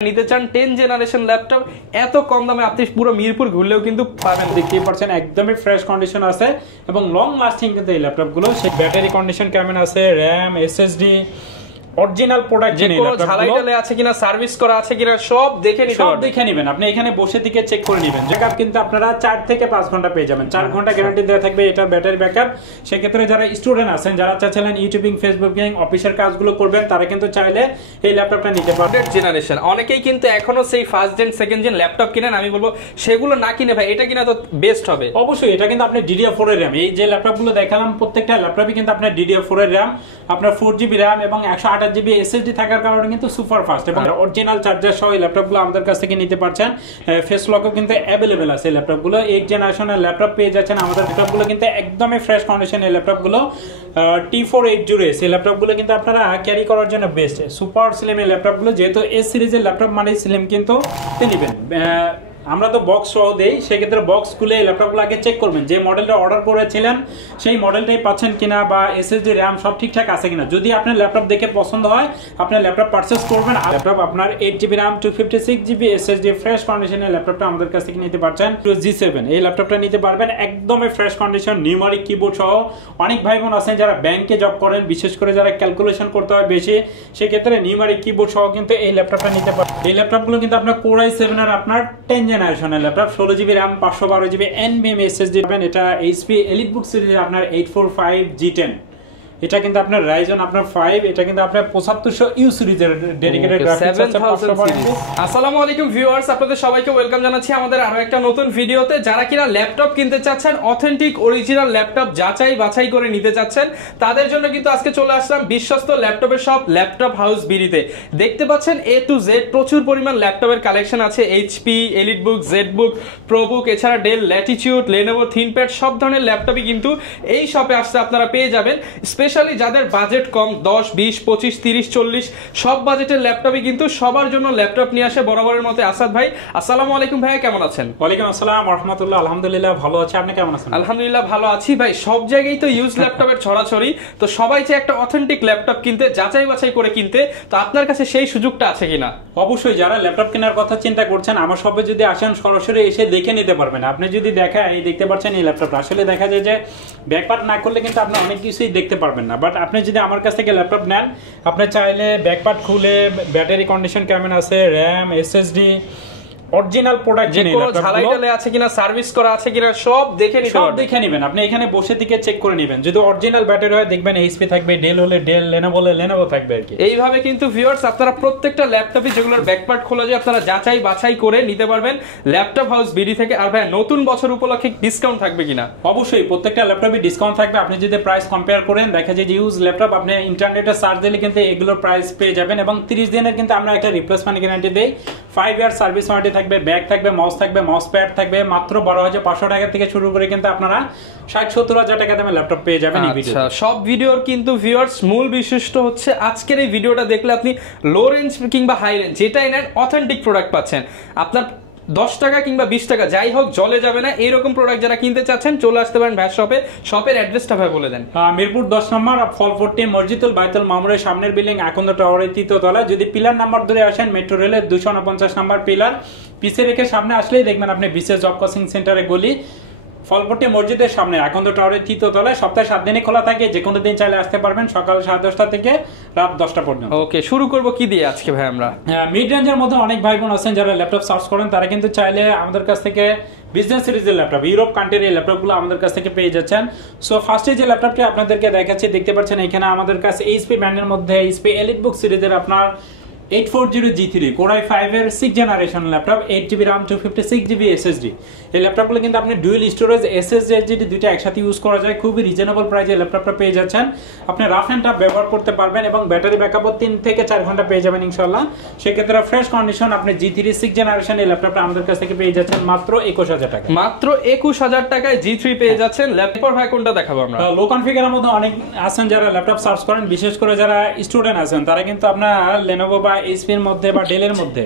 নিতে চান 10 generation laptop এত কম দামে আপনি পুরো মিরপুর ঘুরলেও কিন্তু পাবেন। দেখতেই পাচ্ছেন একদমই ফ্রেশ কন্ডিশন আছে এবং লং লাস্টিং কিন্তু এই ল্যাপটপগুলো। সেই ব্যাটারি কন্ডিশন কেমন আছে, র্যাম, এসএসডি অরিজিনাল প্রোডাক্ট জেনে ঝালাইটালে আছে কিনা, সার্ভিস করা আছে কিনা সব দেখে নিতে সব দেখে নেবেন। আপনি এখানে বসে থেকে চেক করে নেবেন। ব্যাকআপ কিন্তু আপনারা 4 থেকে 5 ঘন্টা পেয়ে যাবেন। 4 ঘন্টা গ্যারান্টি দেওয়া থাকবে এটা ব্যাটারি ব্যাকআপ। সেক্ষেত্রে যারা স্টুডেন্ট আছেন, যারা চাচ্ছেন ইউটিউবিং, ফেসবুকিং, অফিসের কাজগুলো করবেন, তারা কিন্তু চাইলে এই ল্যাপটপটা নিতে পারবেন। জেনারেশন অনেকেই কিন্তু এখনো সেই first gen second gen laptop কিনেন। আমি বলবো সেগুলো না কিনে ভাই এটা কিনা তো বেস্ট হবে। অবশ্যই এটা কিন্তু আপনি DDR4 এর র্যাম, এই যে ল্যাপটপগুলো দেখালাম প্রত্যেকটা ল্যাপটপই কিন্তু আপনার DDR4 এর র্যাম, আপনার 4GB র্যাম এবং 128GB SSD থাকার কারণে কিন্তু সুপার ফাস্ট এবং অরিজিনাল চার্জার সহ এই ল্যাপটপগুলো আমাদের কাছ থেকে নিতে পারছেন। ফেস লকও কিন্তু অ্যাভেলেবেল আছে। ল্যাপটপগুলো 8 জেনারেশনের ল্যাপটপ পেয়ে যাচ্ছেন। আমাদের ল্যাপটপগুলো কিন্তু একদমই ফ্রেশ কন্ডিশন। এই ল্যাপটপগুলো T480S এই ল্যাপটপগুলো কিন্তু আপনারা ক্যারি করার জন্য বেস্ট। সুপার স্লিম এই ল্যাপটপগুলো, যেহেতু এস সিরিজের ল্যাপটপ মানে স্লিম কিন্তু নেবেন। আমরা তো বক্স সহ দেই, সেক্ষেত্রে বক্স খুলে ল্যাপটপগুলো আগে চেক করবেন যে মডেলটা অর্ডার করেছিলেন সেই মডেলটাই পাচ্ছেন কিনা বা এসএসডি র্যাম সব ঠিকঠাক আছে কিনা। যদি আপনার ল্যাপটপ দেখে পছন্দ হয় আপনার ল্যাপটপ পারচেস করবেন। ল্যাপটপ আপনার 8GB RAM 256GB SSD fresh কন্ডিশনের ল্যাপটপটা আমাদের কাছ থেকে নিতে পারছেন। G7 এই ল্যাপটপটা নিতে পারবেন একদমই ফ্রেশ কন্ডিশন, নিউমারিক কিবোর্ড সহ। অনেক ভাই বোন আছেন যারা ব্যাংকে জব করেন, বিশেষ করে যারা ক্যালকুলেশন করতে হয় বেশি, সেক্ষেত্রে নিউমারিক কিবোর্ড সহ কিন্তু এই ল্যাপটপটা নিতে পারবেন। এই ল্যাপটপগুলো কিন্তু আপনার Core i7 এর আপনার 10 জেনারেশনের laptop, 16GB RAM 512GB NVMe SSD পাবেন। এটা HP EliteBook সিরিজের আপনার 845G10। এটা কিন্তু আপনার Ryzen আপনার 5, এটা কিন্তু আপনার 7500U সিরিজের ডেডিকেটেড গ্রাফিক্স আছে 512। আসসালামু আলাইকুম ভিউয়ার্স, আপনাদের সবাইকে ওয়েলকাম জানাচ্ছি আমাদের আরো একটা নতুন ভিডিওতে। যারা কিনা ল্যাপটপ কিনতে চাচ্ছেন, অথেন্টিক অরিজিনাল ল্যাপটপ যাচাই বাছাই করে নিতে চাচ্ছেন, তাদের জন্য কিন্তু আজকে চলে আসলাম বিশ্বস্ত ল্যাপটপের শপ ল্যাপটপ হাউস বিডিতে। দেখতে পাচ্ছেন A to Z প্রচুর পরিমাণ ল্যাপটপের কালেকশন আছে। HP, EliteBook, ZBook, ProBook, এছাড়া Dell, Latitude, Lenovo, ThinkPad সব ধরনের ল্যাপটপই কিন্তু এই শপে আসলে আপনারা পেয়ে যাবেন। স্পেশালি যাদের বাজেট কম 10, 20, 25, 30, 40 সব বাজেটের ল্যাপটপই কিন্তু সবার জন্য ল্যাপটপ নিয়ে আসে বরাবরের মতো আসাদ ভাই। আসসালামু আলাইকুম ভাই, কেমন আছেন? ওয়ালাইকুম আসসালাম ওয়া রাহমাতুল্লাহ। আলহামদুলিল্লাহ ভালো আছি, আপনি কেমন আছেন? আলহামদুলিল্লাহ ভালো আছি ভাই। সব জায়গায় তো ইউজ ল্যাপটপের ছড়াছড়ি, তো সবাই চায় একটা অথেন্টিক ল্যাপটপ কিনতে, যাচাই বাছাই করে কিনতে। তো আপনার কাছে সেই সুযোগটা আছে কিনা? অবশ্যই, যারা ল্যাপটপ কেনার কথা চিন্তা করছেন আমার শপে যদি আসেন সরাসরি এসে দেখে নিতে পারবেন। আপনি যদি এই দেখতে পাচ্ছেন এই ল্যাপটপটা, আসলে দেখা যায় যে ব্যাকপার্ট না করলে কিন্তু আপনি অনেক কিছুই দেখতে পারবেন না। বাট আপনি যদি আমার কাছ থেকে ল্যাপটপ নেন, আপনি চাইলে ব্যাকপার্ট খুলে ব্যাটারি কন্ডিশন কেমন আছে, র্যাম, এসএসডি অরিজিনাল প্রোডাক্ট জেনে ঝালাইটালে আছে কিনা, সার্ভিস করা আছে কিনা সব দেখে নেবেন। আপনি এখানে বসে থেকে চেক করে নেবেন। যদি অরিজিনাল ব্যাটারি হয় দেখবেন HP থাকবে, ডেল হলে ডেল, লেনোভো হলে লেনোভো থাকবে আর কি। এইভাবে কিন্তু ভিউয়ার্স আপনারা প্রত্যেকটা ল্যাপটপে যেগুলোর ব্যাকপার্ট খোলা যায় আপনারা যাচাই বাছাই করে নিতে পারবেন ল্যাপটপ হাউস বিডি থেকে। আর ভাই নতুন বছর উপলক্ষে ডিসকাউন্ট থাকবে কিনা? অবশ্যই প্রত্যেকটা ল্যাপটপে ডিসকাউন্ট থাকবে। আপনি যদি প্রাইস কম্পেয়ার করেন দেখা যায় যে ইউজ ল্যাপটপ আপনি ইন্টারনেটে সার্চ দিলে কিন্তু এগুলোর প্রাইস পেয়ে যাবেন এবং 30 দিনের কিন্তু আমরা একটা রিপ্লেসমেন্ট গ্যারান্টি দেই। 5 ইয়ার সার্ভিস ওয়ারেন্টি থাকবে, ব্যাগ থাকবে, মাউস থাকবে, মাউস প্যাড থাকবে। মাত্র 12,500 টাকা থেকে শুরু করে কিন্তু আপনারা 60-70 হাজার টাকা দামে ল্যাপটপ পেয়ে যাবেন এই ভিডিওতে। সব ভিডিওর কিন্তু ভিউয়ার্স মূল বিশিষ্ট্য হচ্ছে আজকের এই ভিডিওটা দেখলে আপনি লো রেঞ্জ কিংবা হাই রেঞ্জ যেটাই নেন অথেন্টিক প্রোডাক্ট পাচ্ছেন। আপনার 10 টাকা কিংবা 20 টাকা যাই হোক জলে যাবে না। এইরকম প্রোডাক্ট যারা কিনতে চাচ্ছেন চলে আসতে পারেন ভাই শপে। শপের অ্যাড্রেসটা ভাই বলে দেন। মিরপুর 10 নম্বর ফলপট্টি মসজিদুল বাইতুল মামুরের সামনের বিল্ডিং আকন্দ টাওয়ারের 3য় তলা। যদি পিলার নাম্বার ধরে আসেন মেট্রো রেলের 249 নম্বর পিলার পিছে রেখে সামনে আসলেই দেখবেন আপনি বিশেষ জব কোচিং সেন্টারে গলি, ফলপট্টি মসজিদের সামনে আকন্দ টাওয়ারের 3য় তলায়। সপ্তাহে 7 দিনই খোলা থাকে, যে কোনো দিন চাইলে আসতে পারবেন সকাল 10:30 থেকে রাত 10টা পর্যন্ত। ওকে, শুরু করব কি দিয়ে আজকে ভাই? আমরা মিড রেঞ্জের মধ্যে অনেক ভাই বোন আছেন যারা ল্যাপটপ সার্চ করেন, তারা কিন্তু চাইলে আমাদের কাছ থেকে বিজনেস সিরিজের ল্যাপটপ, ইউরোপ কান্ট্রির এই ল্যাপটপগুলো আমাদের কাছ থেকে পেয়ে যাচ্ছেন। সো ফার্স্টে যে ল্যাপটপটি আপনাদেরকে দেখাচ্ছি, দেখতে পাচ্ছেন এখানে আমাদের কাছে HP ব্র্যান্ডের মধ্যে HP EliteBook সিরিজের আপনার 840G3 Core i5 এর 6 generation laptop, 8GB RAM 256GB SSD। এই ল্যাপটপগুলো কিন্তু আপনি ডুয়াল স্টোরেজ SSD SSD দুইটা একসাথে ইউজ করা যায়। খুবই রিজনেবল প্রাইসে ল্যাপটপটা পেয়ে যাচ্ছেন। আপনি রাফ এন্ড টাফ ব্যবহার করতে পারবেন এবং ব্যাটারি ব্যাকআপও 3 থেকে 4 ঘন্টা পেয়ে যাবেন ইনশাআল্লাহ। সেক্ষেত্রে ফ্রেশ কন্ডিশন আপনি G3 6 জেনারেশন এই ল্যাপটপটা আমাদের কাছ থেকে পেয়ে যাচ্ছেন মাত্র 21,000 টাকা। মাত্র 21,000 টাকায় G3 পেয়ে যাচ্ছেন। ল্যাপটপ ভাই কোনটা দেখাবো আমরা? লো কনফিগারের মধ্যে অনেক আছেন যারা ল্যাপটপ সার্চ করেন, বিশেষ করে যারা স্টুডেন্ট আছেন তারা কিন্তু আপনার Lenovo বা HP এর মধ্যে বা ডেলের মধ্যে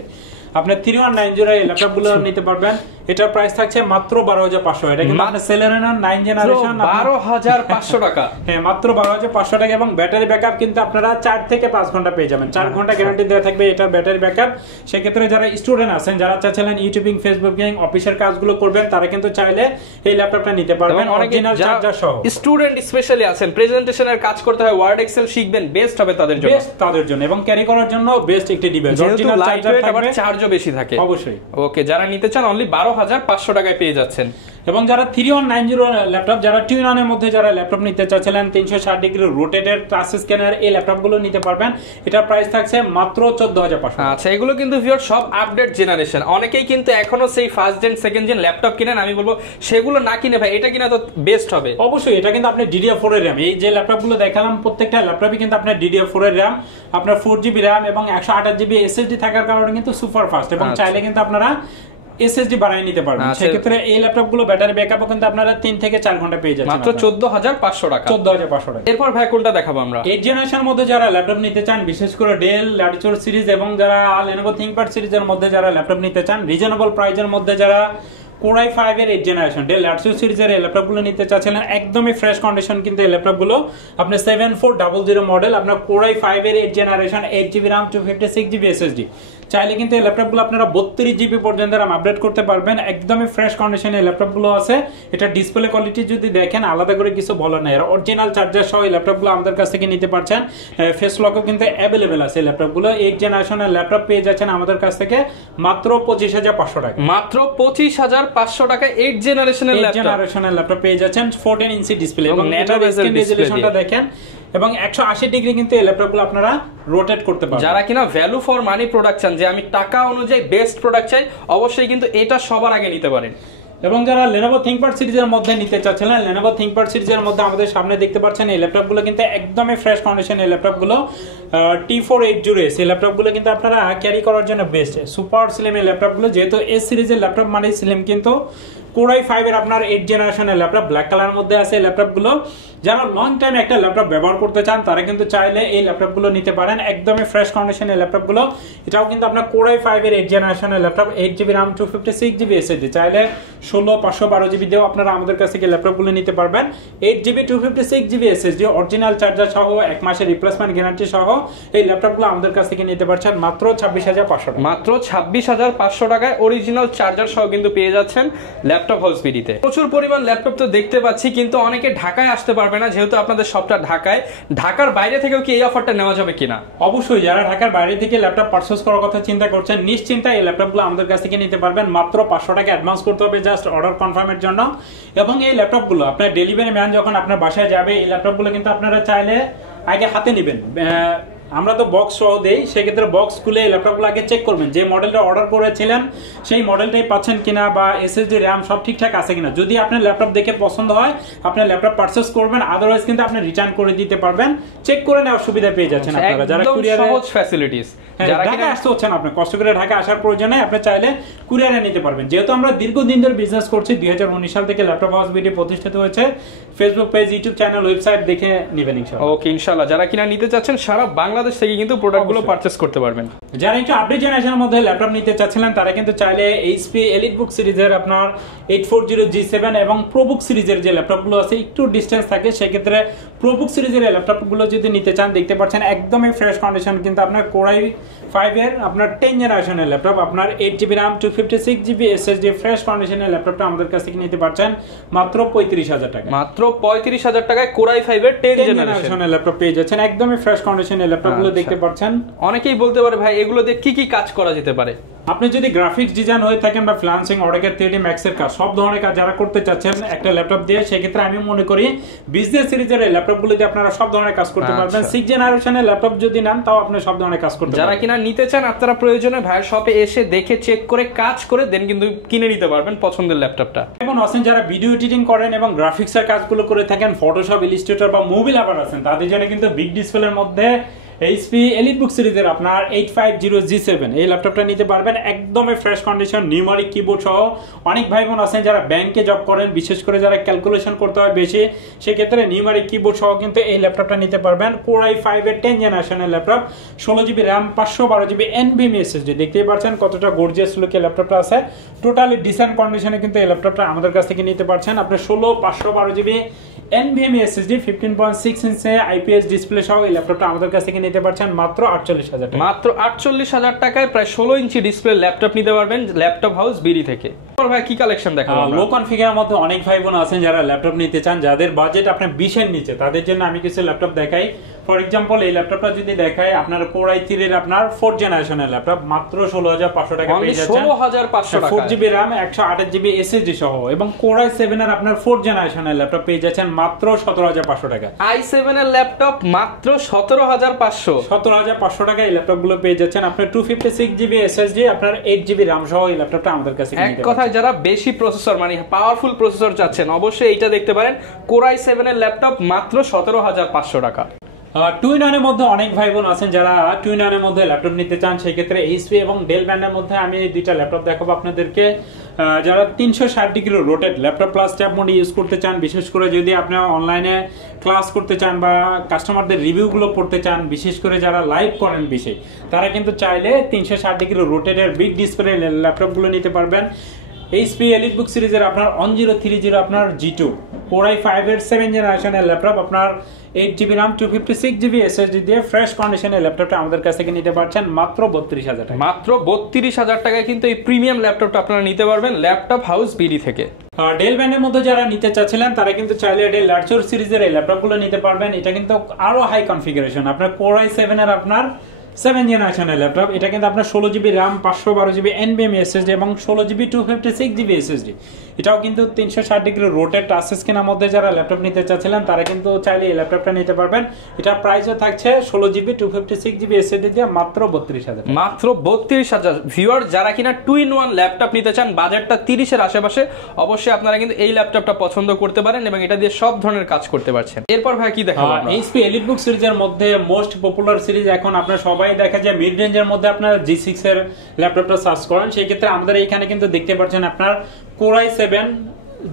আপনি 3190 এই ল্যাপটপগুলো নিতে পারবেন। এটার প্রাইস থাকছে মাত্র 12500। এটা কিন্তু আপনি সেলেরিনন 9 জেনারেশন 12500 টাকা। হ্যাঁ, মাত্র 12500 টাকা। এবং ব্যাটারি ব্যাকআপ কিন্তু আপনারা 4 থেকে 5 ঘন্টা পেয়ে যাবেন। 4 ঘন্টা গ্যারান্টি দেওয়া থাকবে এটার ব্যাটারি ব্যাকআপ। সেক্ষেত্রে যারা স্টুডেন্ট আছেন, যারা চাচ্ছিলেন ইউটিউবিং, ফেসবুকিং, অফিসের কাজগুলো করবেন, তারা কিন্তু চাইলে এই ল্যাপটপটা নিতে পারবেন অরিজিনাল চার্জার সহ। স্টুডেন্ট স্পেশালি আছেন, প্রেজেন্টেশনের কাজ করতে হয়, ওয়ার্ড এক্সেল শিখবেন, বেস্ট হবে তাদের জন্য। বেস্ট তাদের জন্য এবং ক্যারি করার জন্য বেস্ট একটি ডিভাইস। অরিজিনাল চার্জার থাকবে, চার্জও বেশি থাকে অবশ্যই। ওকে, যারা নিতে চান অনলি 12500 টাকায় পেয়ে যাচ্ছেন। এবং যারা 3190 ল্যাপটপ, যারা 2 এর মধ্যে যারা ল্যাপটপ নিতে চাচ্ছিলেন 360 ডিগ্রি রোটেটেড টাচ স্ক্যানার, এই ল্যাপটপগুলো নিতে পারবেন। এটার প্রাইস থাকছে মাত্র 14500। আচ্ছা, এগুলো কিন্তু ভিউয়ার সব আপডেট জেনারেশন। অনেকেই কিন্তু এখনো সেই first gen second gen laptop কিনেন, আমি বলবো সেগুলো না কিনে ভাই এটা কিনা তো বেস্ট হবে। অবশ্যই, এটা কিন্তু আপনি DDR4 এর RAM, এই যে ল্যাপটপগুলো দেখালাম প্রত্যেকটা ল্যাপটপই কিন্তু আপনার DDR4 এর RAM, আপনার 4GB RAM এবং 128GB SSD থাকার কারণে কিন্তু সুপার ফাস্ট। এবং চাইলে কিন্তু আপনারা SSD বাড়াই নিতে পারবেন। সেক্ষেত্রে এই ল্যাপটপগুলো ব্যাটারি ব্যাকআপও কিন্তু আপনারা 3 থেকে 4 ঘন্টা পেয়ে যাচ্ছেন মাত্র 14500 টাকা। 14500 টাকা। এরপর ভাই কোনটা দেখাবো আমরা? 8 জেনারেশনের মধ্যে যারা ল্যাপটপ নিতে চান, বিশেষ করে ডেল ল্যাটিটিউড সিরিজ এবং যারা Lenovo ThinkPad সিরিজের মধ্যে যারা ল্যাপটপ নিতে চান, রিজনেবল প্রাইসের মধ্যে যারা Core i5 এর 8 জেনারেশন ডেল ল্যাটিটিউড সিরিজের এই ল্যাপটপগুলো নিতে চাচ্ছিলেন, একদমই ফ্রেশ কন্ডিশন কিন্তু এই ল্যাপটপগুলো। আপনি 7400 মডেল, আপনার Core i5 এর 8 generation, 8GB RAM, 256GB SSD। চাইলে কিন্তু এই ল্যাপটপগুলো আপনারা 32GB পর্যন্ত RAM আপডেট করতে পারবেন। একদমই ফ্রেশ কন্ডিশনে এই ল্যাপটপগুলো আছে। এটা ডিসপ্লে কোয়ালিটি যদি দেখেন, আলাদা করে কিছু বলার নাই। অরিজিনাল চার্জার সহ এই ল্যাপটপগুলো আমাদের কাছ থেকে নিতে পারছেন। ফেস লকও কিন্তু অ্যাভেলেবেল আছে এই ল্যাপটপগুলো। 8 জেনারেশনের ল্যাপটপ পেয়ে যাচ্ছেন আমাদের কাছ থেকে মাত্র 25500 টাকা। মাত্র 25500 টাকায় 8 জেনারেশনের ল্যাপটপ পেয়ে যাচ্ছেন। 14 ইঞ্চি ডিসপ্লে এবং এটার স্ক্রিন রেজোলিউশনটা দেখেন এবং 180 ডিগ্রি কিন্তু এই ল্যাপটপগুলো আপনারা রোটেট করতে পারবেন। যারা কিনা ভ্যালু ফর মানি প্রোডাক্ট চান, যে আমি টাকা অনুযায়ী বেস্ট প্রোডাক্ট চাই, অবশ্যই কিন্তু এটা সবার আগে নিতে পারেন। এবং যারা Lenovo ThinkPad সিরিজের মধ্যে নিতে চাচ্ছিলেন, Lenovo ThinkPad সিরিজের মধ্যে আমাদের সামনে দেখতে পাচ্ছেন এই ল্যাপটপগুলো কিন্তু একদমই ফ্রেশ কন্ডিশন। এই ল্যাপটপগুলো T480S, এই ল্যাপটপগুলো কিন্তু আপনারা ক্যারি করার জন্য বেস্ট, সুপার স্লিম এই ল্যাপটপগুলো। যেহেতু এস সিরিজের ল্যাপটপ মানে স্লিম, কিন্তু Core i5 এর আপনার 8 জেনারেশনের ল্যাপটপ ব্ল্যাক কালার মধ্যে আছে এই ল্যাপটপগুলো। যারা লং টাইম একটা ল্যাপটপ ব্যবহার করতে চান, তারা কিন্তু চাইলে এই ল্যাপটপগুলো নিতে পারেন। একদমই ফ্রেশ কন্ডিশনের ল্যাপটপগুলো। এটাও কিন্তু আপনার Core i5 এর 8 জেনারেশনের laptop, 8GB RAM, 256GB SSD। চাইলে 16/512GB দিয়েও আপনারা আমাদের কাছ থেকে ল্যাপটপগুলো নিতে পারবেন। 8GB 256GB SSD, original charger সহ 1 মাসের রিপ্লেসমেন্ট গ্যারান্টি সহ এই ল্যাপটপগুলো আমাদের কাছ থেকে নিতে পারছেন মাত্র 26500 টাকা। মাত্র 26500 টাকায় অরিজিনাল চার্জার সহ কিন্তু পেয়ে যাচ্ছেন ল্যাপটপ হাউসবিডিতে। প্রচুর পরিমাণ ল্যাপটপ তো দেখতে পাচ্ছি, কিন্তু অনেকে ঢাকায় আসতে পারবে না, যেহেতু আপনাদের সবটা ঢাকায়। ঢাকার বাইরে থেকেও কি এই অফারটা নেওয়া যাবে কিনা? অবশ্যই, যারা ঢাকার বাইরে থেকে ল্যাপটপ পারচেজ করার কথা চিন্তা করছেন, নিশ্চিন্তে এই ল্যাপটপগুলো আমাদের কাছ থেকে নিতে পারবেন। মাত্র 500 টাকা অ্যাডভান্স করতে হবে জাস্ট অর্ডার কনফার্মের জন্য। এবং এই ল্যাপটপগুলো আপনার ডেলিভারি ম্যান যখন আপনার বাসায় যাবে, এই ল্যাপটপগুলো কিন্তু আপনারা চাইলে আগে হাতে নেবেন। আমরা তো বক্স সহ দেই, সেক্ষেত্রে বক্স খুলে ল্যাপটপগুলো আগে চেক করবেন যে মডেলটা অর্ডার করেছিলেন সেই মডেলটাই পাচ্ছেন কিনা, বা SSD RAM সব ঠিকঠাক আছে কিনা। যদি আপনার ল্যাপটপ দেখে পছন্দ হয়, আপনার ল্যাপটপ পারচেজ করবেন, আদারওয়াইজ কিন্তু আপনি রিটার্ন করে দিতে পারবেন। চেক করে নেওয়ার সুবিধা পেয়ে যাচ্ছেন আপনারা। যারা কুরিয়ারে সহজ ফ্যাসিলিটিস, যারা ঢাকা আসতে হচ্ছেন, আপনি কষ্ট করে ঢাকা আসার প্রয়োজন নেই, আপনি চাইলে কুরিয়ারে নিতে পারবেন। যেহেতু আমরা দীর্ঘদিন ধরে বিজনেস করছি, 2019 সাল থেকে ল্যাপটপ হাউস বিডি প্রতিষ্ঠিত হয়েছে। Facebook page, YouTube channel, website দেখে নেবেন ইনশাআল্লাহ। ওকে, ইনশাআল্লাহ যারা কিনা নিতে চাচ্ছেন সারা বাংলাদেশ থেকে কিন্তু প্রোডাক্টগুলো পারচেজ করতে পারবেন। যারা একটু আপডেট জেনারেশনের মধ্যে ল্যাপটপ নিতে চাচ্ছিলেন, তারা কিন্তু চাইলে HP EliteBook সিরিজের আপনার 840G7 এবং ProBook সিরিজের যে ল্যাপটপগুলো আছে, একটু ডিসটেন্স থাকে, সেক্ষেত্রে ProBook সিরিজের ল্যাপটপগুলো যদি নিতে চান, দেখতে পাচ্ছেন একদমই ফ্রেশ কন্ডিশন কিন্তু আপনার Core i5 এর আপনার 10 জেনারেশনের ল্যাপটপ, আপনার 8GB RAM, 256GB SSD fresh কন্ডিশনের ল্যাপটপটা আমাদের কাছ থেকে নিতে পারছেন মাত্র 35000 টাকা। মাত্র 35000 টাকায় Core i5 এর 10 জেনারেশনের ল্যাপটপ পেয়ে যাচ্ছেন। একদমই ফ্রেশ কন্ডিশনের ল্যাপটপগুলো দেখতে পাচ্ছেন। অনেকেই বলতে পারে ভাই এগুলো দিয়ে কি কি কাজ করা যেতে পারে? আপনি যদি গ্রাফিক্স ডিজাইন হয়ে থাকেন বা ফ্রিল্যান্সিং, অটোক্যাড, 3D Max এর কাজ, সব ধরনের কাজ যারা করতে চাচ্ছেন একটা ল্যাপটপ দিয়ে, সেক্ষেত্রে আমি মনে করি বিজনেস সিরিজের এই ল্যাপটপগুলোতে আপনারা সব ধরনের কাজ করতে পারবেন। 6 জেনারেশনের ল্যাপটপ যদি নেন, তাও আপনি সব ধরনের কাজ করতে পারবেন। যারা কিনা নিতে চান, আপনারা প্রয়োজনে ভাইয়ের শপে এসে দেখে চেক করে কাজ করে দেন কিন্তু কিনে নিতে পারবেন পছন্দের ল্যাপটপটা। এখন আছেন যারা ভিডিও এডিটিং করেন এবং গ্রাফিক্সের কাজগুলো করে থাকেন, ফটোশপ, ইলাস্ট্রেটর বা মুভি লাভার আছেন, তাদের জন্য কিন্তু বিগ ডিসপ্লের মধ্যে এইচপি এলিটবুক সিরিজের আপনার 850G7 এই ল্যাপটপটা নিতে পারবেন একদমই ফ্রেশ কন্ডিশন, নিউমারিক কিবোর্ড সহ। অনেক ভাই বোন আছেন যারা ব্যাংকে জব করেন, বিশেষ করে যারা ক্যালকুলেশন করতে হয় বেশি, সেক্ষেত্রে নিউমারিক কিবোর্ড সহ কিন্তু এই ল্যাপটপটা নিতে পারবেন। Core i5 এর 10th জেনারেশনের laptop, 16GB RAM, 512GB NVMe SSD। দেখতেই পাচ্ছেন কতটা গর্জিয়াস লুকে ল্যাপটপটা আছে। টোটালি ডিসেন্ট কন্ডিশনে কিন্তু এই ল্যাপটপটা আমাদের কাছ থেকে নিতে পারছেন। আপনি 512GB NVMe SSD 15.6 ইঞ্চি IPS ডিসপ্লে সহ এই ল্যাপটপটা আমাদের কাছ থেকে নিতে পারছেন মাত্র 48,000 টাকা। মাত্র 48,000 টাকায় প্রায় 16 ইঞ্চি ডিসপ্লে ল্যাপটপ নিতে পারবেন ল্যাপটপ হাউস বিডি থেকে। ভাই কি কালেকশন দেখাবো? লো কনফিগারের মধ্যে অনেক ভাই বোন আছেন যারা ল্যাপটপ নিতে চান, যাদের বাজেট আপনার 20 এর নিচে, তাদের জন্য আমি কিছু ল্যাপটপ দেখাই। ফর এক্সাম্পল এই ল্যাপটপটা যদি দেখাই, আপনার Core i3 এর আপনার 4th জেনারেশনের ল্যাপটপ মাত্র 16,500 টাকা পেয়ে যাচ্ছেন। 16,500 টাকা, 4GB RAM, 128GB SSD সহ। এবং Core i7 এর আপনার 4th জেনারেশনের ল্যাপটপ পেয়ে যাচ্ছেন মাত্র 17,500 টাকা। i7 এর ল্যাপটপ মাত্র 17,500 17,500 টাকা এই ল্যাপটপগুলো পেয়ে যাচ্ছেন। আপনার 256GB SSD, আপনার 8GB RAM সহ এই ল্যাপটপটা আমাদের কাছে এক কথায় যারা বেশি প্রসেসর মানে পাওয়ারফুল প্রসেসর চাচ্ছেন অবশ্যই এইটা দেখতে পারেন। Core i7 এর ল্যাপটপ মাত্র 17,500 টাকা। 2-in-1 এর মধ্যে অনেক ভাই বোন আছেন যারা 2-in-1 এর মধ্যে ল্যাপটপ নিতে চান, সেই ক্ষেত্রে এইচপি এবং ডেল ব্র্যান্ডের মধ্যে আমি দুইটা ল্যাপটপ দেখাবো আপনাদেরকে। যারা 360 degree rotate laptop plus tab mode use করতে চান, বিশেষ করে যদি আপনি অনলাইনে ক্লাস করতে চান বা কাস্টমারদের রিভিউগুলো পড়তে চান, বিশেষ করে যারা লাইভ করেন বেশি, তারা কিন্তু চাইলে 360 ডিগ্রি রোটেটের বিগ ডিসপ্লে ল্যাপটপগুলো নিতে পারবেন। এইচপি এলিটবুক সিরিজের আপনার 1030 আপনার G2 Core i5 এর 7th জেনারেশনের ল্যাপটপ, আপনার 8GB RAM, 256GB SSD দিয়ে ফ্রেশ কন্ডিশনের ল্যাপটপটা আমাদের কাছ থেকে নিতে পারছেন মাত্র 32,000 টাকা। মাত্র 32,000 টাকায় কিন্তু এই প্রিমিয়াম ল্যাপটপটা আপনারা নিতে পারবেন ল্যাপটপ হাউস বিডি থেকে। ডেল ব্র্যান্ডের মধ্যে যারা নিতে চাচ্ছিলেন তারা কিন্তু চাইলে ডেল লার্চর সিরিজের এই ল্যাপটপগুলো নিতে পারবেন। এটা কিন্তু আরো হাই কনফিগারেশন, আপনার Core i7 এর আপনার 7th জেনারেশনের ল্যাপটপ। এটা কিন্তু আপনার 16GB RAM, 512GB NVMe SSD এবং 16GB 256GB SSD। এটাও কিন্তু 360 ডিগ্রি রোটেট টাচ স্ক্রিনের মধ্যে যারা ল্যাপটপ নিতে চাচ্ছিলেন তারা কিন্তু চাইলে এই ল্যাপটপটা নিতে পারবেন। এটা প্রাইসও থাকছে 16GB 256GB SSD দিয়ে মাত্র 32,000 টাকা। মাত্র 32,000। ভিউয়ার যারা কিনা 2-in-1 ল্যাপটপ নিতে চান, বাজেটটা 30 এর আশেপাশে, অবশ্যই আপনারা কিন্তু এই ল্যাপটপটা পছন্দ করতে পারেন এবং এটা দিয়ে সব ধরনের কাজ করতে পারছেন। এরপর ভাই কি দেখাবো? এইচপি এলিটবুক সিরিজের মধ্যে মোস্ট পপুলার সিরিজ এখন আপনারা সবাই দেখা যায় মিড রেঞ্জের মধ্যে আপনার G6 এর ল্যাপটপটা সার্চ করেন, সেই ক্ষেত্রে আমাদের এখানে কিন্তু দেখতে পাচ্ছেন আপনার Core i7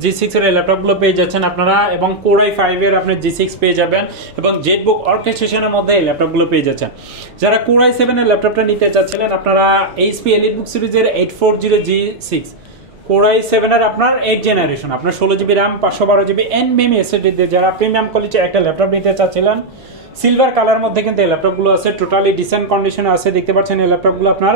G6 এর ল্যাপটপগুলো পেয়ে যাচ্ছেন আপনারা, এবং Core i5 এর আপনি G6 পেয়ে যাবেন এবং জেটবুক অর্কেস্ট্রেশনের মধ্যে এই ল্যাপটপগুলো পেয়ে যাচ্ছেন। যারা Core i7 এর ল্যাপটপটা নিতে চাচ্ছিলেন, আপনারা এইচপি এলিটবুক সিরিজের 840G6 Core i7 এর আপনার 8th জেনারেশন, আপনার 16GB RAM, 512GB NVMe SSD দিয়ে যারা প্রিমিয়াম কোয়ালিটির একটা ল্যাপটপ নিতে চাচ্ছিলেন, সিলভার কালার মধ্যে কিন্তু এই ল্যাপটপগুলো আছে, টোটালি ডিসেন্ট কন্ডিশনে আছে। দেখতে পাচ্ছেন এই ল্যাপটপগুলো আপনার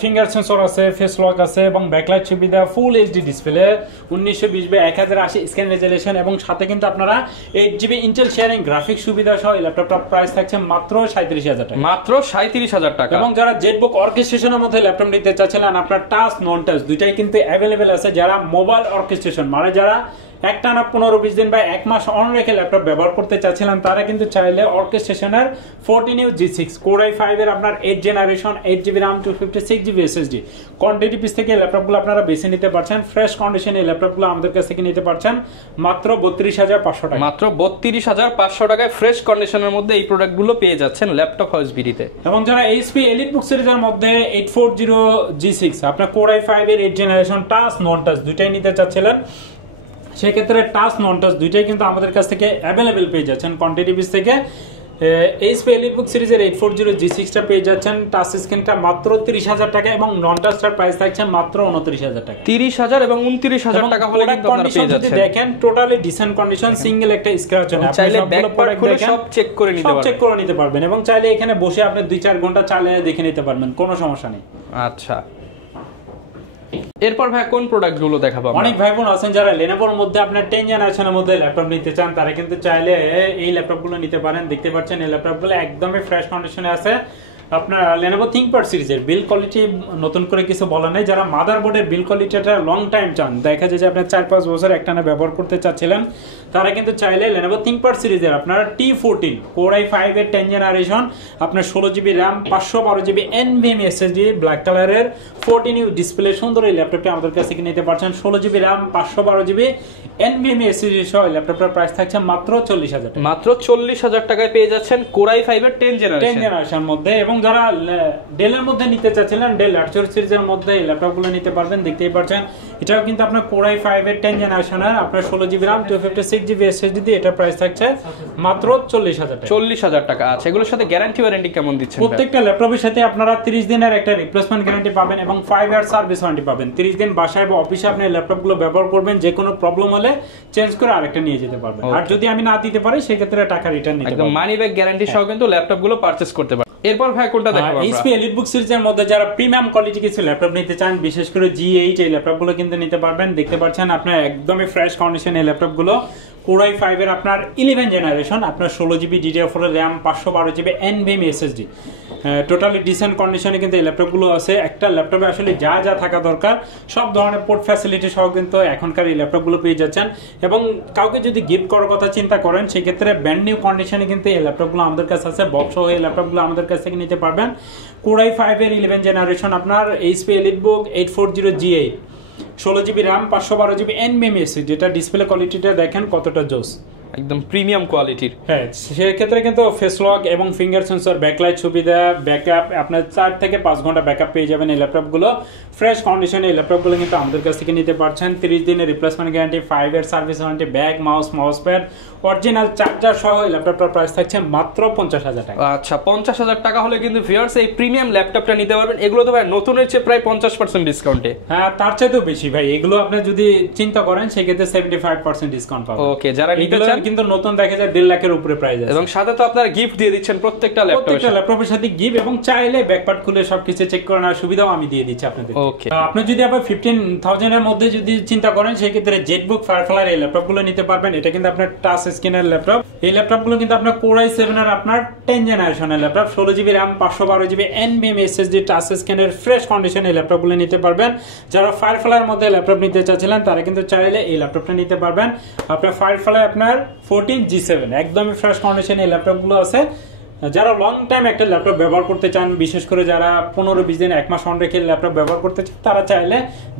ফিঙ্গার সেন্সর আছে, ফেস লক আছে এবং ব্যাকলাইট সুবিধা, full HD display, 1920x1080 screen resolution এবং সাথে কিন্তু আপনারা 8GB ইন্টেল শেয়ারিং গ্রাফিক সুবিধা সহ এই ল্যাপটপটার প্রাইস থাকছে মাত্র 37,000 টাকা। মাত্র 37,000 টাকা। এবং যারা জেটবুক অর্কেস্ট্রেশনের মধ্যে ল্যাপটপ নিতে চাচ্ছিলেন, আপনার টাচ নন টাচ দুইটাই কিন্তু অ্যাভেলেবেল আছে। যারা মোবাইল অর্কেস্ট্রেশন মানে যারা একটানা 15-20 দিন বা এক মাস অন রেখে ল্যাপটপ ব্যবহার করতে চাচ্ছিলেন, তারা কিন্তু চাইলে অর্কেস্ট্রেশনের 14U G6 Core i5 এর আপনার 8th generation, 8GB RAM, 256GB SSD quantity piece থেকে ল্যাপটপগুলো আপনারা বেছে নিতে পারছেন। ফ্রেশ কন্ডিশনে এই ল্যাপটপগুলো আমাদের কাছ থেকে নিতে পারছেন মাত্র 32,500 টাকা। মাত্র 32,500 টাকায় ফ্রেশ কন্ডিশনের মধ্যে এই প্রোডাক্টগুলো পেয়ে যাচ্ছেন ল্যাপটপ হাউস বিডিতে। এবং যারা এইচপি এলিটবুক সিরিজের মধ্যে 840G6 আপনার Core i5 এর 8th জেনারেশন টাচ নন টাচ দুইটাই নিতে চাচ্ছিলেন, সেক্ষেত্রে টাচ নন টাচ দুইটাই কিন্তু আমাদের কাছ থেকে অ্যাভেলেবেল পেয়ে যাচ্ছেন কোয়ান্টিটি পিস থেকে। এইচপি এলিটবুক সিরিজের 840G6টা পেয়ে যাচ্ছেন টাচ স্ক্রিনটা মাত্র 30,000 টাকা এবং নন টাচটার প্রাইস থাকছে মাত্র 29,000 টাকা। 30,000 এবং 29,000 টাকা হলে কিন্তু আপনারা পেয়ে যাচ্ছেন। যদি দেখেন টোটালি ডিসেন্ট কন্ডিশন, সিঙ্গেল একটা স্ক্র্যাচ নেই, আপনি চাইলে ব্যাক পার্ট খুলে সব চেক করে নিতে পারবেন এবং চাইলে এখানে বসে আপনি 2-4 ঘন্টা চালিয়ে দেখে নিতে পারবেন, কোনো সমস্যা নেই। আচ্ছা, এরপর ভাই কোন প্রোডাক্টগুলো দেখাবো? অনেক ভাই বোন আছেন যারা লেনোভোর মধ্যে আপনার 10th জেনারেশনের মধ্যে ল্যাপটপ নিতে চান, তারা কিন্তু চাইলে এই ল্যাপটপগুলো নিতে পারেন। দেখতে পাচ্ছেন এই ল্যাপটপগুলো একদমই ফ্রেশ কন্ডিশনে আছে। আপনার Lenovo ThinkPad সিরিজের বিল কোয়ালিটি নতুন করে কিছু বলা নেই। যারা মাদারবোর্ডের বিল কোয়ালিটিটা লং টাইম চান, দেখা যায় যে আপনি 4-5 বছর একটানা ব্যবহার করতে চাচ্ছিলেন, তারা কিন্তু চাইলে Lenovo ThinkPad সিরিজের আপনার T14 Core i5 এর 10th জেনারেশন, আপনার 16GB RAM, 512GB NVMe SSD black কালারের 14U ডিসপ্লে সুন্দর এই ল্যাপটপটি আমাদের কাছ থেকে নিতে পারছেন। 16GB RAM, 512GB NVMe SSD সহ ল্যাপটপটার প্রাইস থাকছে মাত্র 40,000 টাকা। মাত্র 40,000 টাকায় পেয়ে যাচ্ছেন কোরাই 5 এর 10 জেনারেশন মধ্যে। এবং যারা ডেলের মধ্যে নিতে চাচ্ছিলেন, ডেল 800 সিরিজের মধ্যে এই ল্যাপটপগুলো নিতে পারবেন। দেখতেই পাচ্ছেন এটাও কিন্তু আপনার কোরাই 5 এর 10 জেনারেশনের, আপনার 16GB RAM 256GB SSD দিয়ে এটা প্রাইস থাকছে মাত্র 40,000 টাকা। 40,000 টাকা। আচ্ছা, এগুলোর সাথে গ্যারান্টি ওয়ারেন্টি কেমন দিচ্ছেন? প্রত্যেকটা ল্যাপটপের সাথে আপনারা 30 দিনের একটা রিপ্লেসমেন্ট গ্যারান্টি পাবেন এবং 5 ইয়ার সার্ভিস ওয়ারেন্টি পাবেন। 30 দিন বাসায় বা অফিসে আপনি ল্যাপটপগুলো ব্যবহার করবেন, যে কোনো প্রবলেম হলে চেঞ্জ করে আরেকটা নিয়ে যেতে পারবেন। আর যদি আমি না দিতে পারি সেই ক্ষেত্রে টাকা রিটার্ন নিতে পারবেন। একদম মানি ব্যাক গ্যারান্টি সহ কিন্তু ল্যাপটপগুলো পারচেজ করতে পারবেন। এরপর ভাই কোনটা দেখাবো আমরা? HP EliteBook সিরিজের মধ্যে যারা প্রিমিয়াম কোয়ালিটি কিছু ল্যাপটপ নিতে চান, বিশেষ করে G8 এই ল্যাপটপগুলো কিন্তু নিতে পারবেন। দেখতে পাচ্ছেন আপনার একদমই ফ্রেশ কন্ডিশন এই ল্যাপটপগুলো। কোরাই 5 এর আপনার 11 জেনারেশন, আপনার 16GB DDR4 এর RAM, 512GB NVMe SSD, totally decent কন্ডিশনে কিন্তু এই ল্যাপটপগুলো আছে। একটা ল্যাপটপে আসলে যা যা থাকা দরকার সব ধরনের পোর্ট ফ্যাসিলিটি সহ কিন্তু এখনকার এই ল্যাপটপগুলো পেয়ে যাচ্ছেন। এবং কাউকে যদি গিফট করার কথা চিন্তা করেন, সেই ক্ষেত্রে ব্র্যান্ড নিউ কন্ডিশনে কিন্তু এই ল্যাপটপগুলো আমাদের কাছে আছে। বক্স সহ এই ল্যাপটপগুলো আমাদের কাছ থেকে নিতে পারবেন। কোরাই 5 এর 11 জেনারেশন, আপনার HP EliteBook 840G8, 16GB RAM, 512GB NVMe SSD, যেটা ডিসপ্লে কোয়ালিটিটা দেখেন কতটা জোস, একদম প্রিমিয়াম কোয়ালিটির। হ্যাঁ, সেক্ষেত্রে কিন্তু ফেস লক এবং ফিঙ্গার সেন্সর, ব্যাকলাইট সুবিধা, ব্যাকআপ, আপনার 4 থেকে 5 ঘন্টা ব্যাকআপ পেয়ে যাবেন এই ল্যাপটপগুলো। ফ্রেশ কন্ডিশনে এই ল্যাপটপগুলো কিন্তু আমাদের কাছ থেকে নিতে পারছেন। 30 দিনের replacement guarantee, 5 year service warranty, bag, mouse pad, original charger সহ এই ল্যাপটপটার প্রাইস থাকছে মাত্র 50,000 টাকা। আচ্ছা, 50,000 টাকা হলে কিন্তু ভিউয়ার্স এই প্রিমিয়াম ল্যাপটপটা নিতে পারবেন। এগুলো তো ভাই নতুনের চেয়ে প্রায় 50% ডিসকাউন্টে। হ্যাঁ, তার চাইতেও বেশি ভাই। এগুলো আপনি যদি চিন্তা করেন সেই ক্ষেত্রে 75% ডিসকাউন্ট পাবেন। ওকে, যারা নিতে চান কিন্তু নতুন দেখা যায় 1.5 লাখের উপরে প্রাইস আছে। এবং সাথে তো আপনারা গিফট দিয়ে দিচ্ছেন প্রত্যেকটা ল্যাপটপের সাথে গিফট, এবং চাইলে ব্যাকপার্ট খুলে সবকিছু চেক করে নেওয়ার সুবিধাও আমি দিয়ে দিচ্ছি আপনাদের। ওকে, আপনি যদি আবার 15,000 এর মধ্যে যদি চিন্তা করেন, সেই ক্ষেত্রে জেটবুক ফায়ারফ্লাই এই ল্যাপটপগুলো নিতে পারবেন। এটা কিন্তু আপনার টাচ স্ক্রিনের ল্যাপটপ। এই ল্যাপটপগুলো কিন্তু আপনার কোরাই 7 এর আপনার 10 জেনারেশনের laptop, 16GB RAM, 512GB NVMe SSD, touch স্ক্রিনের ফ্রেশ কন্ডিশনে এই ল্যাপটপগুলো নিতে পারবেন। যারা ফায়ারফ্লাইয়ের মধ্যে ল্যাপটপ নিতে চাচ্ছিলেন তারা কিন্তু চাইলে এই ল্যাপটপটা নিতে পারবেন। আপনার ফায়ারফ্লাই আপনার 14G7 একদমই ফ্রেশ কন্ডিশনে এই ল্যাপটপগুলো আছে। যারা লং টাইম একটা ল্যাপটপ ব্যবহার করতে চান, বিশেষ করে যারা 15-20 দিন 1 মাস অন রেখে ল্যাপটপ ব্যবহার করতে চান, তারা চাইলে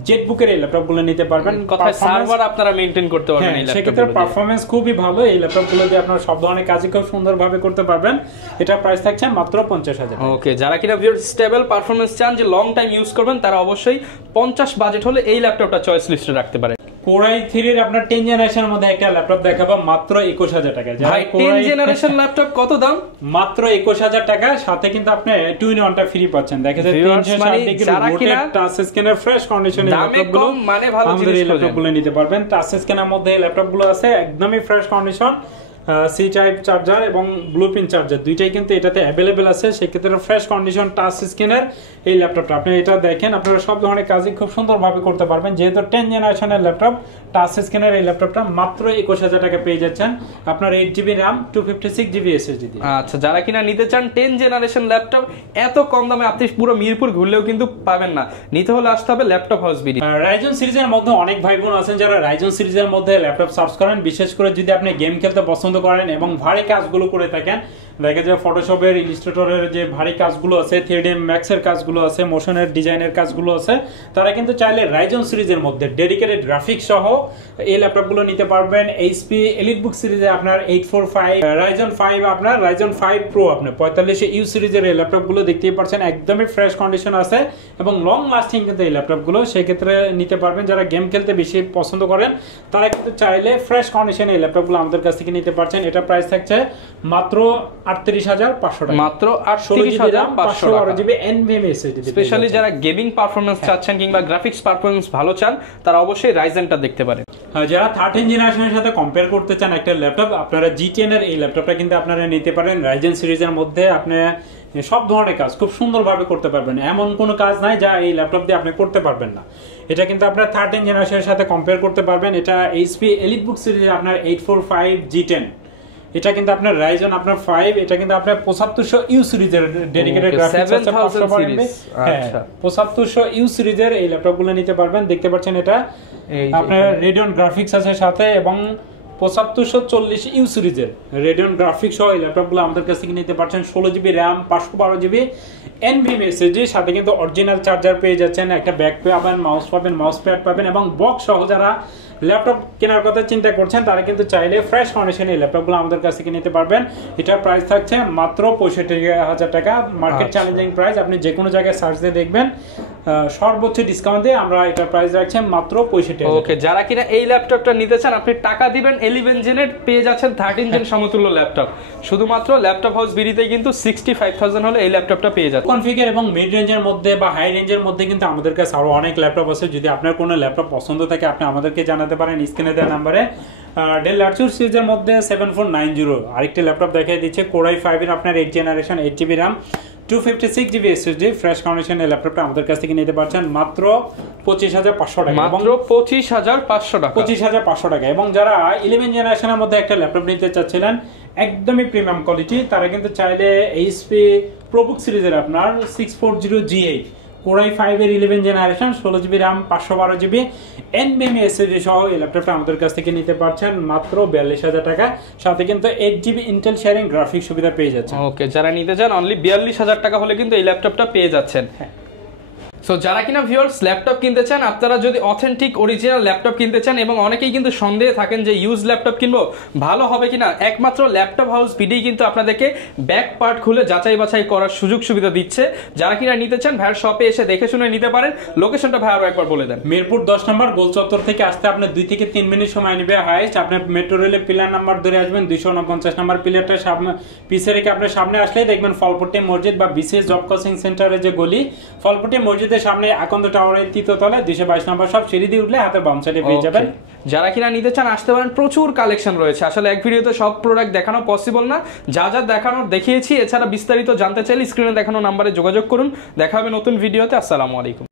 জেটবুকের এই ল্যাপটপগুলো নিতে পারবেন। কথায় সার্ভার আপনারা মেইনটেইন করতে পারবেন এই ল্যাপটপে। সেক্ষেত্রে পারফরম্যান্স খুবই ভালো। এই ল্যাপটপগুলো দিয়ে আপনারা সব ধরনের কাজই খুব সুন্দরভাবে করতে পারবেন। এটা প্রাইস থাকছে মাত্র 50,000। ওকে, যারা কিনা ভিউয়ার্স স্টেবল পারফরম্যান্স চান, যে লং টাইম ইউজ করবেন, তারা অবশ্যই 50 বাজেট হলে এই ল্যাপটপটা চয়েস লিস্টে রাখতে পারেন। কোরাই 3 এর আপনার 10 জেনারেশনের মধ্যে একটা ল্যাপটপ দেখাবো মাত্র 21,000 টাকা। ভাই 10 জেনারেশন ল্যাপটপ কত দাম? মাত্র 21,000 টাকা। সাথে কিন্তু আপনি 2-in-1টা ফ্রি পাচ্ছেন। দেখা যায় 360 ডিগ্রি রোটেট টাচ স্ক্রিনের ফ্রেশ কন্ডিশনের ল্যাপটপগুলো মানে ভালো জিনিস ল্যাপটপগুলো নিতে পারবেন। টাচ স্ক্রিনের মধ্যে ল্যাপটপগুলো আছে, একদমই fresh condition. C type charger এবং ব্লুপিন চার্জার দুইটাই কিন্তু এটাতে অ্যাভেলেবেল আছে। সেক্ষেত্রে ফ্রেশ কন্ডিশন টাচ স্ক্রিনের এই ল্যাপটপটা আপনি এটা দেখেন, আপনারা সব ধরনের কাজই খুব সুন্দরভাবে করতে পারবেন। যেহেতু 10 জেনারেশনের ল্যাপটপ, টাচ স্ক্রিনের এই ল্যাপটপটা মাত্র 21,000 টাকা পেয়ে যাচ্ছেন আপনার 8GB RAM 256GB SSD দিয়ে। আচ্ছা, যারা কিনা নিতে চান 10 জেনারেশন ল্যাপটপ এত কম দামে, আপনি পুরো মিরপুর ঘুরলেও কিন্তু পাবেন না। নিতে হলে আসতে হবে ল্যাপটপ হাউস বিডি। রাইজন সিরিজের মধ্যে অনেক ভাই বোন আছেন যারা রাইজন সিরিজের মধ্যে ল্যাপটপ সার্চ করেন, বিশেষ করে যদি আপনি গেম খেলতে পছন্দ করেন এবং ভারী কাজগুলো করে থাকেন। দেখা যায় ফটোশপের, ইলাস্ট্রেটরের যে ভারী কাজগুলো আছে, 3D Max এর কাজগুলো আছে, মোশনের ডিজাইনের কাজগুলো আছে, তারা কিন্তু চাইলে রাইজন সিরিজের মধ্যে ডেডিকেটেড গ্রাফিক্স সহ এই ল্যাপটপগুলো নিতে পারবেন। HP EliteBook সিরিজে আপনার 845, রাইজন 5, আপনার রাইজন 5 Pro, আপনার 45U সিরিজের এই ল্যাপটপগুলো দেখতেই পাচ্ছেন একদমই ফ্রেশ কন্ডিশন আছে এবং লং লাস্টিং কিন্তু এই ল্যাপটপগুলো। সেই ক্ষেত্রে নিতে পারবেন। যারা গেম খেলতে বেশি পছন্দ করেন তারা কিন্তু চাইলে ফ্রেশ কন্ডিশনে এই ল্যাপটপগুলো আমাদের কাছ থেকে নিতে পারছেন। এটা প্রাইস থাকছে মাত্র 38,500 টাকা। মাত্র 38,500 টাকা। GB NVMe SSD। স্পেশালি যারা গেমিং পারফরম্যান্স চাচ্ছেন কিংবা গ্রাফিক্স পারফরম্যান্স ভালো চান, তারা অবশ্যই রাইজেনটা দেখতে পারেন। যারা 13 জেনারেশনের সাথে কম্পেয়ার করতে চান একটা ল্যাপটপ, আপনারা G10 এর এই ল্যাপটপটা কিন্তু আপনারা নিতে পারেন। রাইজেন সিরিজের মধ্যে আপনি সব ধরনের কাজ খুব সুন্দরভাবে করতে পারবেন। এমন কোনো কাজ নাই যা এই ল্যাপটপ দিয়ে আপনি করতে পারবেন না। এটা কিন্তু আপনার 13 জেনারেশনের সাথে কম্পেয়ার করতে পারবেন। এটা HP EliteBook সিরিজে আপনার 845 G10। এটা কিন্তু আপনার রাইজন আপনার 5, এটা কিন্তু আপনার 7500U সিরিজের ডেডিকেটেড গ্রাফিক্স আছে, 500 আচ্ছা 7500U সিরিজের এই ল্যাপটপগুলো নিতে পারবেন। দেখতে পাচ্ছেন এটা আপনার রেডিয়ন গ্রাফিক্স আছে সাথে, এবং 7540U সিরিজের রেডিয়ন গ্রাফিক্স সহ এই ল্যাপটপগুলো আমাদের কাছ থেকে নিতে পারছেন। 16GB RAM, 512GB NVMe SSD, সাথে কিন্তু অরিজিনাল চার্জার পেয়ে যাচ্ছেন, একটা ব্যাক পাবেন, মাউস পাবেন, মাউস প্যাড পাবেন এবং বক্স সহ যারা ল্যাপটপ কেনার কথা চিন্তা করছেন তারা কিন্তু চাইলে ফ্রেশ কন্ডিশনে এই ল্যাপটপগুলো আমাদের কাছ থেকে নিতে পারবেন। এটার প্রাইস থাকছে মাত্র 65,000 টাকা, মার্কেট চ্যালেঞ্জিং প্রাইস। আপনি যে কোনো জায়গায় সার্চ দিয়ে দেখবেন সর্বোচ্চ ডিসকাউন্ট দিয়ে আমরা এটার প্রাইস রাখছি মাত্র 65,000। ওকে, যারা কিনা এই ল্যাপটপটা নিতে চান আপনি টাকা দিবেন 11 জেনের, পেয়ে যাচ্ছেন 13 জেন সমতুল্য ল্যাপটপ। শুধুমাত্র ল্যাপটপ হাউস বিডিতে কিন্তু 65,000 হলে এই ল্যাপটপটা পেয়ে যাচ্ছে। কনফিগার এবং মিড রেঞ্জের মধ্যে বা হাই রেঞ্জের মধ্যে কিন্তু আমাদের কাছে আরো অনেক ল্যাপটপ আছে। যদি আপনার কোনো ল্যাপটপ পছন্দ থাকে আপনি আমাদেরকে জানাতে পারেন স্ক্রিনে দেওয়া নাম্বারে। ডেল ল্যাটিটিউড সিরিজের মধ্যে 7490 আরেকটি ল্যাপটপ দেখিয়ে দিচ্ছে Core i5 এর আপনার 8 generation 8GB RAM 256GB SSD fresh condition. এই ল্যাপটপটা আমাদের কাছ থেকে নিতে পারছেন মাত্র 25,500 টাকা। মাত্র 25,500 টাকা। 25,500 টাকা। এবং যারা 11 জেনারেশনের মধ্যে একটা ল্যাপটপ নিতে চাচ্ছিলেন একদমই প্রিমিয়াম কোয়ালিটি, তারা কিন্তু চাইলে HP ProBook সিরিজের আপনার 640G8 Core i5 এর 11 generation 16GB RAM 512GB NVMe SSD সহ এই ল্যাপটপটা আমাদের কাছ থেকে নিতে পারছেন মাত্র 42,000 টাকা। সাথে কিন্তু 8GB ইন্টেল শেয়ারিং গ্রাফিক্স সুবিধা পেয়ে যাচ্ছেন। ওকে, যারা নিতে চান অনলি 42,000 টাকা হলে কিন্তু এই ল্যাপটপটা পেয়ে যাচ্ছেন। সো যারা কিনা ভিউয়ার্স ল্যাপটপ কিনতে চান, আপনারা যদি অথেন্টিক অরিজিনাল ল্যাপটপ কিনতে চান এবং অনেকেই কিন্তু সন্দেহে থাকেন যে ইউজ ল্যাপটপ কিনবো ভালো হবে কিনা, একমাত্র ল্যাপটপ হাউস বিডি কিন্তু আপনাদেরকে ব্যাক পার্ট খুলে যাচাই বাছাই করার সুযোগ সুবিধা দিচ্ছে। যারা কিনা নিতে চান ভাইয়ের শপে এসে দেখে শুনে নিতে পারেন। লোকেশনটা ভাই আরো একবার বলে দেন। মিরপুর 10 নম্বর গোল চত্বর থেকে আসতে আপনার 2 থেকে 3 মিনিট সময় নেবে হাইস্ট। আপনি মেট্রো রেলের পিলার নাম্বার ধরে আসবেন, 249 নম্বর পিলারটা সামনে পিছে রেখে আপনার সামনে আসলেই দেখবেন ফলপট্টি মসজিদ বা বিসিএস জব কোচিং সেন্টারের যে গলি, ফলপট্টি মসজিদের সামনে আকন্দ টাওয়ারের তৃতীয়তলে 222 নম্বর সব সিঁড়ি দিয়ে উঠলে হাতের বাম সাইডে পেয়ে যাবেন। যারা কিনা নিতে চান আসতে পারেন, প্রচুর কালেকশন রয়েছে। আসলে এক ভিডিওতে সব প্রোডাক্ট দেখানো পসিবল না, যা যা দেখানোর দেখিয়েছি। এছাড়া বিস্তারিত জানতে চাইলে স্ক্রিনে দেখানো নাম্বারে যোগাযোগ করুন। দেখা হবে নতুন ভিডিওতে। আসসালামু আলাইকুম।